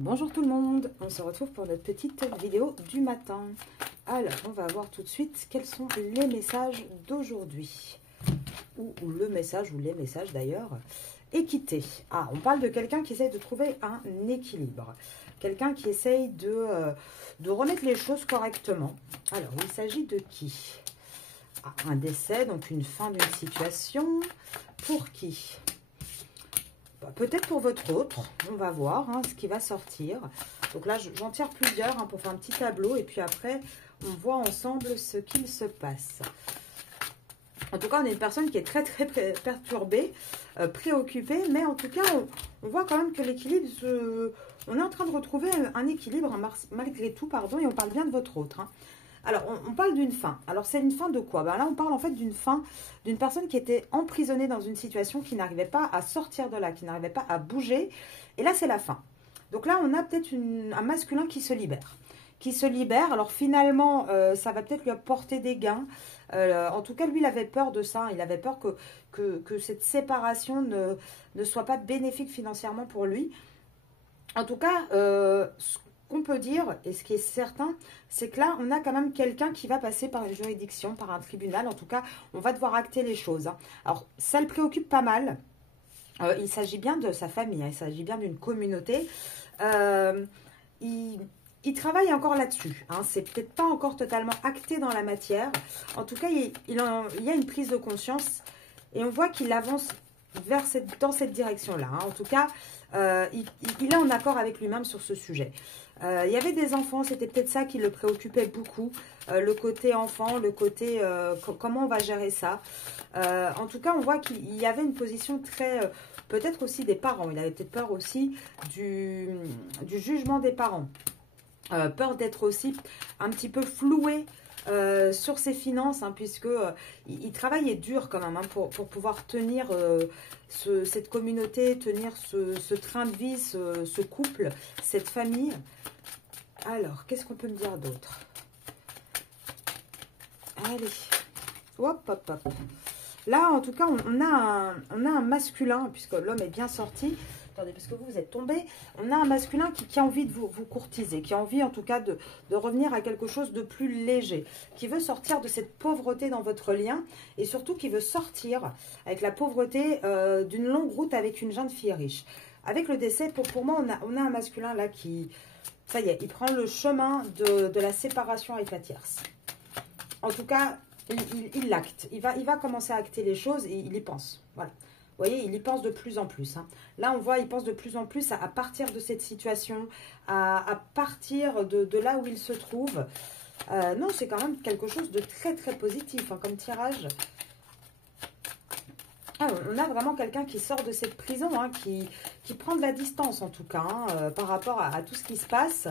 Bonjour tout le monde, on se retrouve pour notre petite vidéo du matin. Alors, on va voir tout de suite quels sont les messages d'aujourd'hui. Ou le message, ou les messages d'ailleurs. Équité. Ah, on parle de quelqu'un qui essaye de trouver un équilibre. Quelqu'un qui essaye de remettre les choses correctement. Alors, il s'agit de qui? Ah, un décès, donc une fin d'une situation. Pour qui? Peut-être pour votre autre, on va voir ce qui va sortir. Donc là, j'en tire plusieurs pour faire un petit tableau. Et puis après, on voit ensemble ce qu'il se passe. En tout cas, on est une personne qui est très perturbée, préoccupée. Mais en tout cas, on voit quand même que l'équilibre, on est en train de retrouver un équilibre malgré tout, pardon. Et on parle bien de votre autre. Alors, on parle d'une fin. Alors, c'est une fin de quoi? Là, on parle en fait d'une fin d'une personne qui était emprisonnée dans une situation, qui n'arrivait pas à sortir de là, qui n'arrivait pas à bouger. Et là, c'est la fin. Donc là, on a peut-être un masculin qui se libère. Qui se libère. Alors, finalement, ça va peut-être lui apporter des gains. En tout cas, lui, il avait peur de ça. Il avait peur que cette séparation ne soit pas bénéfique financièrement pour lui. En tout cas, qu'on peut dire, et ce qui est certain, c'est que là, on a quand même quelqu'un qui va passer par une juridiction, par un tribunal. En tout cas, on va devoir acter les choses. Alors, ça le préoccupe pas mal. Il s'agit bien de sa famille, il s'agit bien d'une communauté. Il travaille encore là-dessus. C'est peut-être pas encore totalement acté dans la matière. En tout cas, il y a une prise de conscience et on voit qu'il avance dans cette direction-là. En tout cas, il est en accord avec lui-même sur ce sujet. Il y avait des enfants, c'était peut-être ça qui le préoccupait beaucoup. Le côté enfant, le côté comment on va gérer ça. En tout cas, on voit qu'il y avait une position très... peut-être aussi des parents. Il avait peut-être peur aussi du jugement des parents. Peur d'être aussi un petit peu floué sur ses finances, puisque il travaillait dur quand même pour pouvoir tenir cette communauté, tenir ce train de vie, ce couple, cette famille. Alors, qu'est-ce qu'on peut me dire d'autre? Allez, hop, hop, hop. Là, en tout cas, on a un masculin, puisque l'homme est bien sorti. Attendez, parce que vous êtes tombé. On a un masculin qui a envie de vous courtiser, qui a envie en tout cas de revenir à quelque chose de plus léger, qui veut sortir de cette pauvreté dans votre lien et surtout qui veut sortir avec la pauvreté d'une longue route avec une jeune fille riche. Avec le décès, pour moi, on a un masculin là qui, ça y est, il prend le chemin de la séparation avec la tierce. En tout cas, il l'acte. Il va commencer à acter les choses et il y pense. Voilà. Vous voyez, il y pense de plus en plus. Là, on voit, il pense de plus en plus à partir de cette situation, à partir de là où il se trouve. Non, c'est quand même quelque chose de très positif comme tirage. On a vraiment quelqu'un qui sort de cette prison, qui prend de la distance en tout cas, par rapport à tout ce qui se passe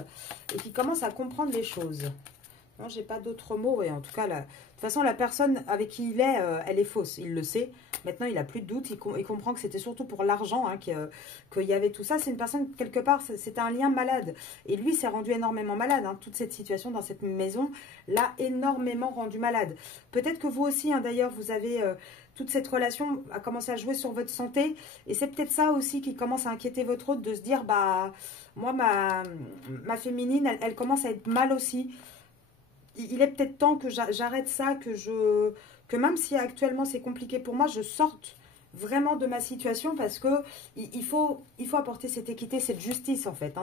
et qui commence à comprendre les choses. Non, j'ai pas d'autres mots. Et en tout cas, de toute façon, la personne avec qui il est, elle est fausse. Il le sait. Maintenant, il n'a plus de doute. Il comprend que c'était surtout pour l'argent qu'il y avait tout ça. C'est une personne, quelque part, c'était un lien malade. Et lui s'est rendu énormément malade. Toute cette situation dans cette maison l'a énormément rendu malade. Peut-être que vous aussi, d'ailleurs, vous avez... toute cette relation a commencé à jouer sur votre santé. Et c'est peut-être ça aussi qui commence à inquiéter votre autre, de se dire, bah, moi, ma féminine, elle commence à être mal aussi. Il est peut-être temps que j'arrête ça, que même si actuellement c'est compliqué pour moi, je sorte vraiment de ma situation parce que il faut apporter cette équité, cette justice en fait.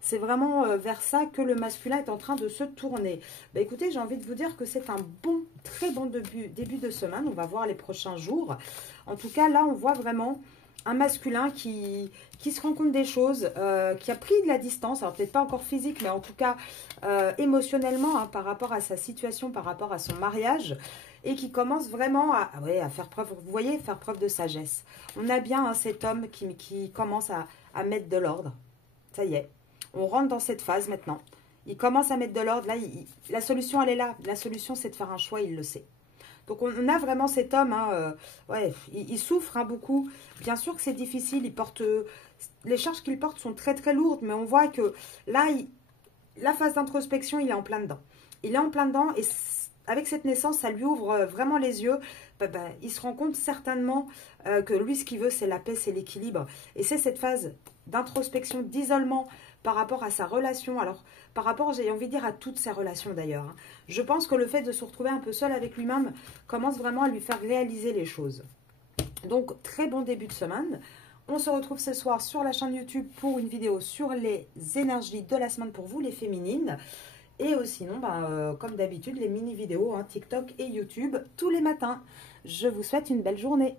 C'est vraiment vers ça que le masculin est en train de se tourner. Écoutez, j'ai envie de vous dire que c'est un très bon début de semaine. On va voir les prochains jours. En tout cas, là, on voit vraiment un masculin qui se rend compte des choses, qui a pris de la distance, alors peut-être pas encore physique, mais en tout cas émotionnellement, par rapport à sa situation, par rapport à son mariage, et qui commence vraiment à faire preuve, vous voyez, faire preuve de sagesse. On a bien cet homme qui commence à mettre de l'ordre. Ça y est, on rentre dans cette phase maintenant. Il commence à mettre de l'ordre. Là, la solution, elle est là. La solution, c'est de faire un choix, il le sait. Donc, on a vraiment cet homme, il souffre beaucoup. Bien sûr que c'est difficile, les charges qu'il porte sont très lourdes, mais on voit que là, la phase d'introspection, il est en plein dedans. Il est en plein dedans et avec cette naissance, ça lui ouvre vraiment les yeux. Il se rend compte certainement que lui, ce qu'il veut, c'est la paix, c'est l'équilibre. Et c'est cette phase d'introspection, d'isolement par rapport à sa relation. Alors, par rapport, j'ai envie de dire, à toutes ses relations d'ailleurs, hein. Je pense que le fait de se retrouver un peu seul avec lui-même commence vraiment à lui faire réaliser les choses. Donc, très bon début de semaine. On se retrouve ce soir sur la chaîne YouTube pour une vidéo sur les énergies de la semaine pour vous, les féminines. Et sinon, comme d'habitude, les mini-vidéos, hein, TikTok et YouTube, tous les matins. Je vous souhaite une belle journée.